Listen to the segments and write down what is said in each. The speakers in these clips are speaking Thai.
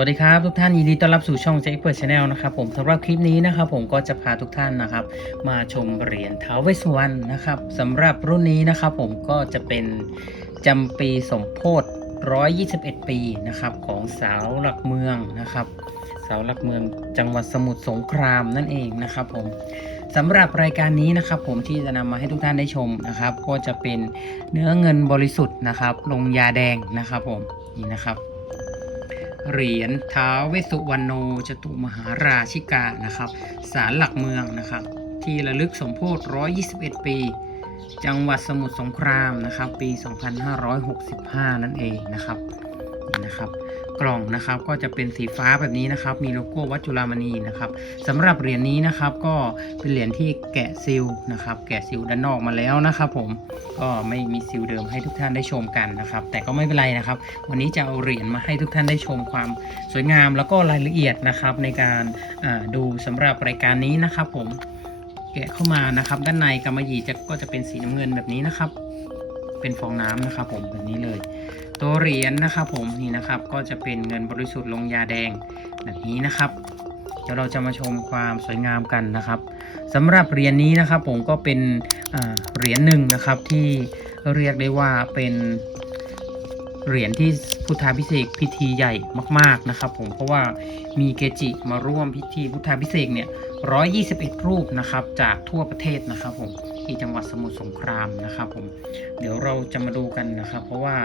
วัสดีครับทุกท่านยินดีต้อนรับสู่ช่อง j a c k p e r Channel นะครับผมสำหรับคลิปนี้นะครับผมก็จะพาทุกท่านนะครับ มาชมเหรียญท้าวเวสวรรณนะครับสำหรับรุ่นนี้นะครับผมก็จะเป็นจำปีสมโพธิ121 ปีนะครับของสาวหลักเมืองนะครับสาวหลักเมืองจังหวัดสมุทรสงครามนั่นเองนะครับผมสำหรับรายการนี้นะครับผมที่จะนำมาให้ทุกท่านได้ชมนะครับ ก็จะเป็นเนื้อเงินบริสุทธิ์นะครับลงยาแดงนะครับผมนี่นะครับ เหรียญท้าวเวสุวรรณโนจตุมหาราชิกานะครับศาลหลักเมืองนะครับ ที่ระลึกสมโพธิ121 ปี จังหวัดสมุทรสงครามนะครับ ปี 2565 นั่นเองนะครับนะครับ กล่องนะครับ ก็จะเป็นสีฟ้าแบบนี้นะครับ มีโลโก้วัดจุฬามณีนะครับสำหรับเหรียญนี้นะครับ ก็เป็นเหรียญที่แกะซิลนะครับ แกะซิลด้านนอกมาแล้วนะครับผมก็ไม่มีซิลเดิมให้ทุกท่านได้ชมกันนะครับ แต่ก็ไม่เป็นไรนะครับ วันนี้จะเอาเหรียญมาให้ทุกท่านได้ชมความสวยงาม แล้วก็รายละเอียดนะครับในการดูสำหรับรายการนี้นะครับ ผมแกะเข้ามานะครับ ด้านในกำมะหยี่จะก็จะเป็นสีน้ำเงินแบบนี้นะครับ เป็นฟองน้ำนะครับผมแบบนี้เลย ตัวเหรียญนะครับผมนี่นะครับก็จะเป็นเงินบริสุทธิ์ลงยาแดงแบบนี้นะครับเดี๋ยวเราจะมาชมความสวยงามกันนะครับสำหรับเหรียญนี้นะครับผมก็เป็นเหรียญหนึ่งนะครับที่เรียกได้ว่าเป็นเหรียญที่พุทธาพิเศษพิธีใหญ่มาก ๆนะครับ ผมเพราะว่ามีเกจิมาร่วมพิธีพุทธาพิเศษเนี่ย121 รูปนะครับจากทั่วประเทศนะครับผม ที่จังหวัดสมุทรสงครามนะครับผมเดี๋ยวเราจะมาดูกันนะครับ เพราะว่า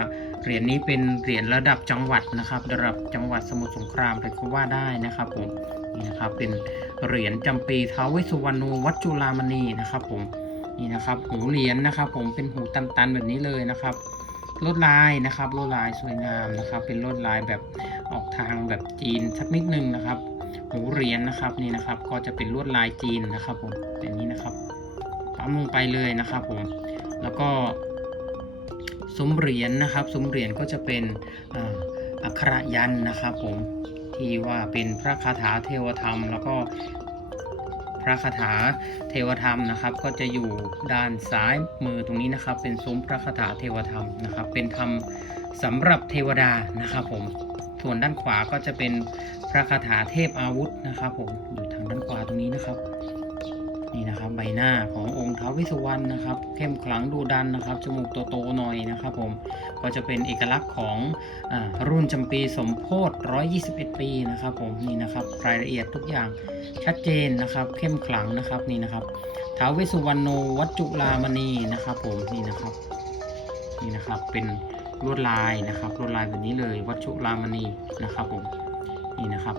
เหรียญนี้เป็นเหรียญระดับจังหวัดนะครับ ระดับจังหวัดสมุทรสงครามเลยก็ว่าได้นะครับผมนี่นะครับเป็นเหรียญจำปีท้าวเวสสุวรรณวัดจุฬามณีนะครับผมนี่นะครับหูเหรียญนะครับ ผมเป็นหูตันๆแบบนี้เลยนะครับลวดลายนะครับลวดลายสวยงามนะครับ เป็นลวดลายแบบออกทางแบบจีนสักนิดนึงนะครับหูเหรียญนะครับนี่นะครับ ก็จะเป็นลวดลายจีนนะครับผมแบบนี้นะครับ ปั๊มลงไปเลยนะครับผมแล้วก็ซุ้มเหรียญนะครับซุ้มเหรียญก็จะเป็นอ่าอักขระยันนะครับผมที่ว่าเป็นพระคาถาเทวธรรม แล้วก็พระคาถาเทวธรรมนะครับ ก็จะอยู่ด้านซ้ายมือตรงนี้นะครับ เป็นซุ้มพระคาถาเทวธรรมนะครับ เป็นธรรมสำหรับเทวดานะครับผมส่วนด้านขวาก็จะเป็นพระคาถาเทพอาวุธนะครับผมอยู่ทางด้านขวาตรงนี้นะครับ นี่นะครับใบหน้าขององค์ท้าววิสุวรรณนะครับ เข้มขลังดูดันนะครับ จมูกโตๆหน่อยนะครับผมก็จะเป็นเอกลักษณ์ของอรุ่นจำปีสมโพธิ121 ปีนะครับผมนี่นะครับรายละเอียดทุกอย่างชัดเจนนะครับ เข้มขลังนะครับนี่นะครับท้าววิสุวรรณโนวัจจุลามณีนะครับผมนี่นะครับนี่นะครับเป็นลวดลายนะครับลวดลายแบบนี้เลยวัจจุรามณีนะครับผมนี่นะครับ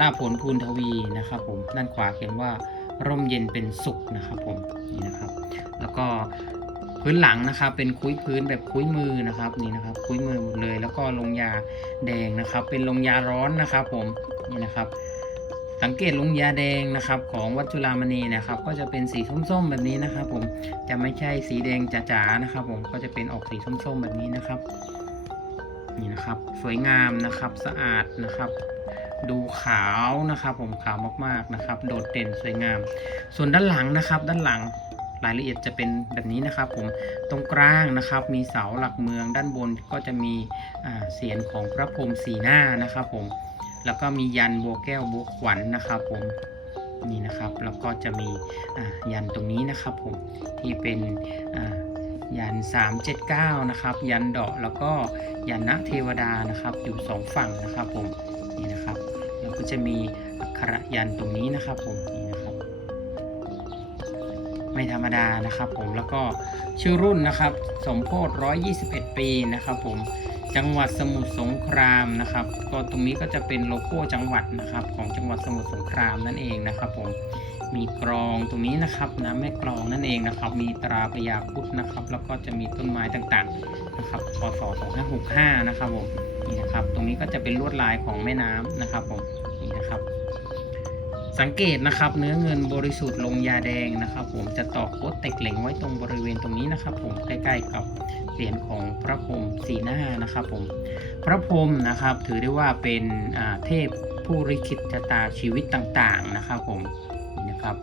ล่าผลพูนทวีนะครับผมด้านขวาเขียนว่า ร่มเย็นเป็นสุขนะครับผมนี่นะครับ แล้วก็พื้นหลังนะครับเป็นคุ้ยพื้นแบบคุ้ยมือนะครับนี่นะครับคุ้ยมือหมดเลย แล้วก็ลงยาแดงนะครับ เป็นลงยาร้อนนะครับผมนี่นะครับ สังเกตลงยาแดงนะครับของวัดจุฬามณีนะครับ ก็จะเป็นสีส้มๆแบบนี้นะครับ ผมจะไม่ใช่สีแดงจ๋าๆนะครับ ผมก็จะเป็นออกสีส้มๆแบบนี้นะครับนี่นะครับ สวยงามนะครับสะอาดนะครับ ดูขาวนะครับ ผมขาวมากๆนะครับ โดดเด่นสวยงาม ส่วนด้านหลังนะครับ ด้านหลังรายละเอียดจะเป็นแบบนี้นะครับ ผมตรงกลางนะครับ มีเสาหลักเมืองด้านบนก็จะมีเสียงของพระพรหมสีหน้านะครับ ผมแล้วก็มียันโบแก้วโบขวัญนนะครับ ผมนี่นะครับแล้วก็จะมียันตรงนี้นะครับ ผมที่เป็นอ่ายัน 379 นะครับ ยันเดาะแล้วก็ยันนะเทวดานะครับ อยู่สองฝั่งนะครับ ผม นี่นะครับแล้วก็จะมีอักขระยันตรงนี้นะครับผมนี่นะครับ ไม่ธรรมดานะครับผมแล้วก็ชื่อรุ่นนะครับ สมโพธิ121 ปีนะครับผมจังหวัดสมุทรสงครามนะครับ ก็ตรงนี้ก็จะเป็นโลโก้จังหวัดนะครับ ของจังหวัดสมุทรสงครามนั่นเองนะครับผมมีกรองตรงนี้นะครับน้ำแม่กรองนั่นเองนะครับ มีตราพญาครุดนะครับ แล้วก็จะมีต้นไม้ต่างๆนะครับพศ2565 นะครับผม นี่นะครับ ตรงนี้ก็จะเป็นลวดลายของแม่น้ำนะครับผมนี่นะครับ สังเกตนะครับเนื้อเงินบริสุทธิ์ลงยาแดงนะครับ ผมจะตอกโคตเต็กเหล็งไว้ตรงบริเวณตรงนี้นะครับ ผมใกล้ๆกับเหรียญของพระพรหมสีหน้านะครับ ผมพระพรหมนะครับ ถือได้ว่าเป็นเทพผู้ริขิตชะตาชีวิตต่างๆนะครับ ผมนี่นะครับ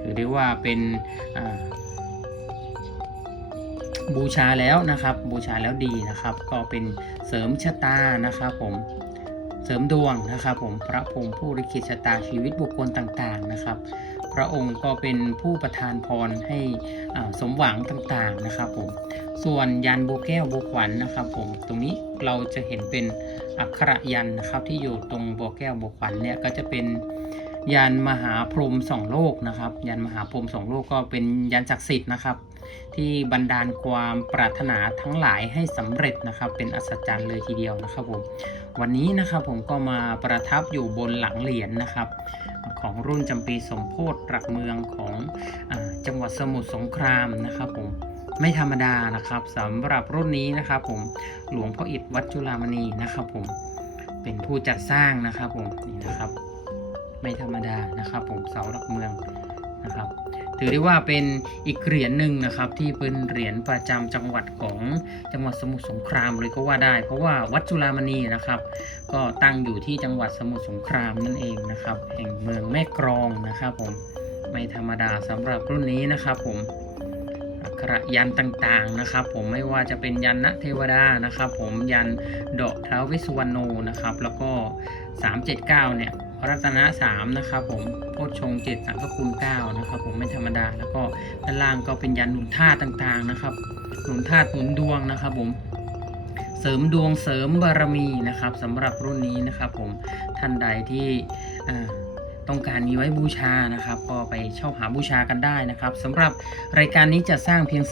ถือได้ว่าเป็นอ่า บูชาแล้วนะครับ บูชาแล้วดีนะครับ ก็เป็นเสริมชะตานะครับผมเสริมดวงนะครับ ผมพระพรหมผู้ลิขิตชะตาชีวิตบุคคลต่างๆนะครับ พระองค์ก็เป็นผู้ประทานพรให้สมหวังต่างๆนะครับผมส่วนยันโบแก้วโบขวัญนะครับ ผมตรงนี้เราจะเห็นเป็นอักขระยันนะครับที่อยู่ตรงโบวแก้วโบวขวัญเนี่ยก็จะเป็นยันมหาพรหมสองโลกนะครับ ยันมหาพรหมสองโลกก็เป็นยันศักดิ์สิทธิ์นะครับ ที่บันดาลความปรารถนาทั้งหลายให้สำเร็จนะครับ เป็นอัศจรรย์เลยทีเดียวนะครับผมวันนี้นะครับผมก็มาประทับอยู่บนหลังเหรียญนะครับ ของรุ่นจำปีสมโพธิหลักเมืองของอจังหวัดสมุทรสงครามนะครับผมไม่ธรรมดานะครับสำหรับรุ่นนี้นะครับผมหลวงพ่ออิฐวัดจุฬามณีนะครับผมเป็นผู้จัดสร้างนะครับผมนี่นะครับ ไม่ธรรมดานะครับผมเสาหลักเมือง นะครับ ถือได้ว่าเป็นอีกเหรียญหนึ่งนะครับ ที่เป็นเหรียญประจำจังหวัดของจังหวัดสมุทรสงครามเลยก็ว่าได้ เพราะว่าวัดจุฬามณีนะครับ ก็ตั้งอยู่ที่จังหวัดสมุทรสงครามนั่นเองนะครับ แห่งเมืองแม่กรองนะครับผมไม่ธรรมดาสำหรับรุ่นนี้นะครับผมอักระยันต่างๆนะครับ ผมไม่ว่าจะเป็นยันนะเทวดานะครับ ผมยันเดอกท้าวิสุวรรณโนนะครับ แล้วก็ 379 เนี่ย รัตนะ3นะครับผมโพชฌงค์7สังฆคุณ9นะครับผมไม่ธรรมดา แล้วก็ด้านล่างก็เป็นยันหนุนท่าตุต่างๆนะครับ หนุนธาตุหนุนดวงนะครับผมเสริมดวงเสริมบารมีนะครับสำหรับรุ่นนี้นะครับผมท่านใดที่ต้องการมีไว้บูชานะครับ ก็ไปเช่าหาบูชากันได้นะครับสำหรับรายการนี้จะสร้างเพียง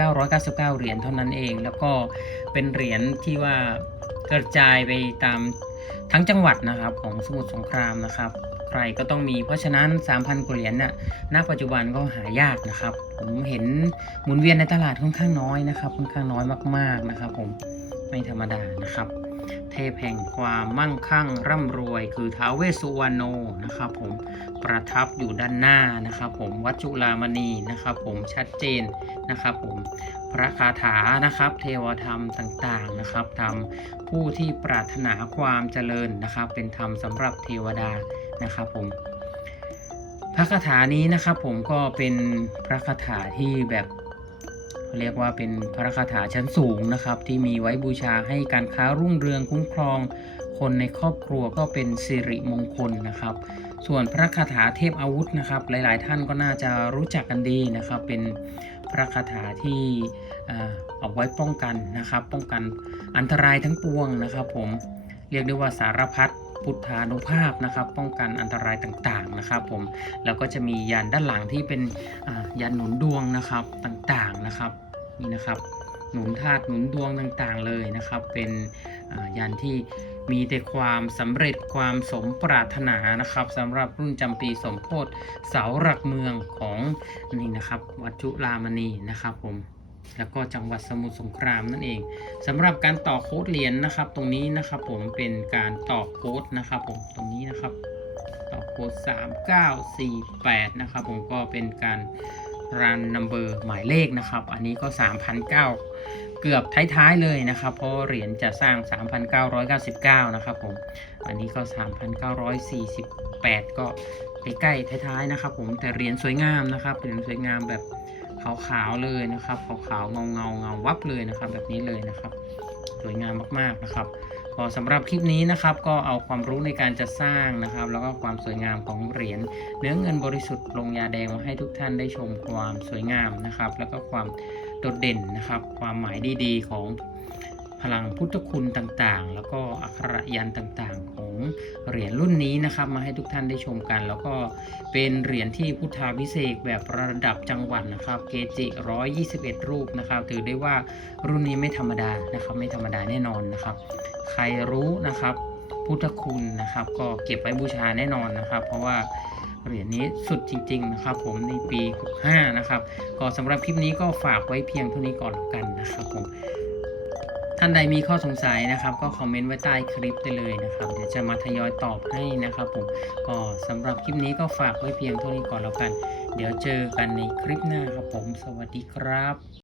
3,999 เหรียญเท่านั้นเอง แล้วก็เป็นเหรียญที่ว่ากระจายไปตาม ทั้งจังหวัดนะครับของสมุทรสงครามนะครับ ใครก็ต้องมีเพราะฉะนั้น 3,000กว่าเหรียญน่ะณปัจจุบันก็หายากนะครับ ผมเห็นหมุนเวียนในตลาดค่อนข้างน้อยนะครับ ค่อนข้างน้อยมากๆนะครับ ผมไม่ธรรมดานะครับ เทพแห่งความมั่งคั่งร่ำรวยคือท้าวเวสสุวรรณโนนะครับ ผม ประทับอยู่ด้านหน้านะครับ ผมวัดจุลามณีนะครับ ผมชัดเจนนะครับ ผมพระคาถานะครับ เทวธรรมต่างๆนะครับธรรมผู้ที่ปรารถนาความเจริญนะครับ เป็นธรรมสำหรับเทวดานะครับผมพระคาถานี้นะครับผมก็เป็นพระคาถาที่แบบเรียกว่าเป็นพระคาถาชั้นสูงนะครับ ที่มีไว้บูชาให้การค้ารุ่งเรืองคุ้มครอง คนในครอบครัวก็เป็นสิริมงคลนะครับ ส่วนพระคาถาเทพอาวุธนะครับ หลาย ๆ ท่านก็น่าจะรู้จักกันดีนะครับ เป็นพระคาถาที่เอาไว้ป้องกันนะครับ ป้องกันอันตรายทั้งปวงนะครับ ผมเรียกได้ว่าสารพัดพุทธานุภาพนะครับ ป้องกันอันตรายต่างๆนะครับ ผมแล้วก็จะมียันด้านหลังที่เป็นยันหนุนดวงนะครับต่างๆนะครับนี่นะครับ หนุนธาตุหนุนดวงต่างๆเลยนะครับ เป็นยันที่ มีแต่ความสำเร็จความสมปรารถนานะครับสำหรับรุ่นจำปีสมโพธิเสาหลักเมืองของนี่นะครับ วัดจุลามณีนะครับผมแล้วก็จังหวัดสมุทรสงครามนั่นเองสำหรับการต่อโค้ดเหรียญนะครับ ตรงนี้นะครับผมเป็นการต่อโค้ดนะครับผมตรงนี้นะครับ ต่อโค้ด3948นะครับผมก็เป็นการรันนัมเบอร์หมายเลขนะครับ อันนี้ก็ 3,009 เกือบท้ายๆเลยนะครับ เพราะเหรียญจะสร้าง 3,999 นะครับผมอันนี้ก็ 3,948 ก็ใกล้ๆท้ายๆนะครับ ผมแต่เหรียญสวยงามนะครับเหรียญสวยงามแบบขาวๆเลยนะครับขาวๆเงาเงาๆเงาวับเลยนะครับ แบบนี้เลยนะครับ สวยงามมากๆนะครับก็สำหรับคลิปนี้นะครับก็เอาความรู้ในการจะสร้างนะครับ แล้วก็ความสวยงามของเหรียญเนื้อเงินบริสุทธิ์ลงยาแดงมาให้ทุกท่านได้ชมความสวยงามนะครับ แล้วก็ความ ดดเด่นนะครับ ความหมายดีๆ ของพลังพุทธคุณต่างๆ แล้วก็อักขระยันต่างๆ ของเหรียญรุ่นนี้นะครับ มาให้ทุกท่านได้ชมกัน แล้วก็เป็นเหรียญที่พุทธาพิเศษแบบระดับจังหวัดนะครับ เกจิ 121 รูปนะครับ ถือได้ว่ารุ่นนี้ไม่ธรรมดานะครับ ไม่ธรรมดาแน่นอนนะครับ ใครรู้นะครับ พุทธคุณนะครับ ก็เก็บไว้บูชาแน่นอนนะครับ เพราะว่า เหรียญนี้สุดจริง ๆ นะครับ ผมในปี 65 นะครับ ก็สำหรับคลิปนี้ก็ฝากไว้เพียงเท่านี้ก่อนแล้วกันนะครับผมท่านใดมีข้อสงสัยนะครับ ก็คอมเมนต์ไว้ใต้คลิปได้เลยนะครับ เดี๋ยวจะมาทยอยตอบให้นะครับผมก็สำหรับคลิปนี้ก็ฝากไว้เพียงเท่านี้ก่อนแล้วกัน เดี๋ยวเจอกันในคลิปหน้าครับผม สวัสดีครับ